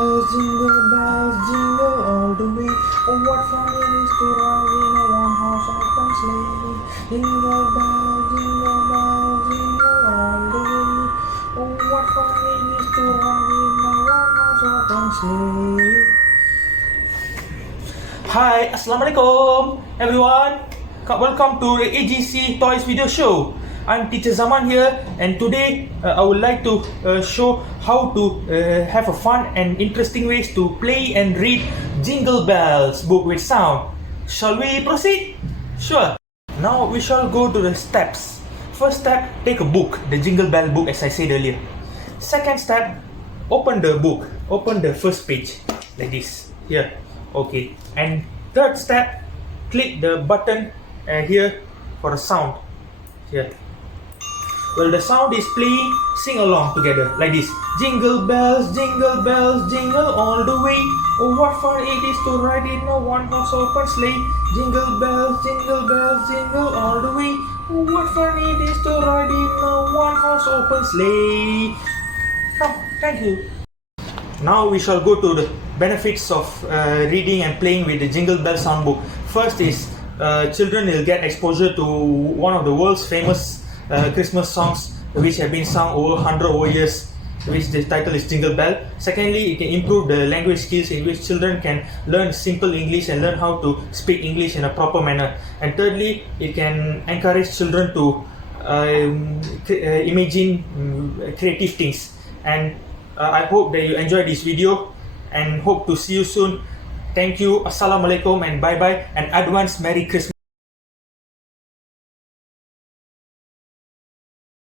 bells, jingle all the way. Oh, what fun it is to ride in a one-horse open sleigh. Jingle bells, jingle all the way. Oh, what fun it is to ride in a one-horse open sleigh. Hi, Assalamualaikum everyone. Welcome to the AGC Toys Video Show. I'm Teacher Zaman here, and today I would like to show how to have a fun and interesting ways to play and read Jingle Bells book with sound. Shall we proceed? Sure. Now we shall go to the steps. First step, take a book, the Jingle Bell book as I said earlier. Second step, open the book, open the first page like this, here. Okay. And third step, click the button here for a sound, here. Well, the sound is playing, sing along together like this. Jingle bells, jingle all the way. Oh, what fun it is to ride in a one-horse open sleigh. Jingle bells, jingle all the way. Oh, what fun it is to ride in a one-horse open sleigh. Oh, thank you. Now we shall go to the benefits of reading and playing with the Jingle Bell Soundbook. First is children will get exposure to one of the world's famous Christmas songs which have been sung over 100 years, which the title is Jingle Bell. Secondly, it can improve the language skills in which children can learn simple English and learn how to speak English in a proper manner. And thirdly, it can encourage children to imagine creative things. And I hope that you enjoyed this video and hope to see you soon. Thank you. Assalamualaikum and bye bye and advance Merry Christmas.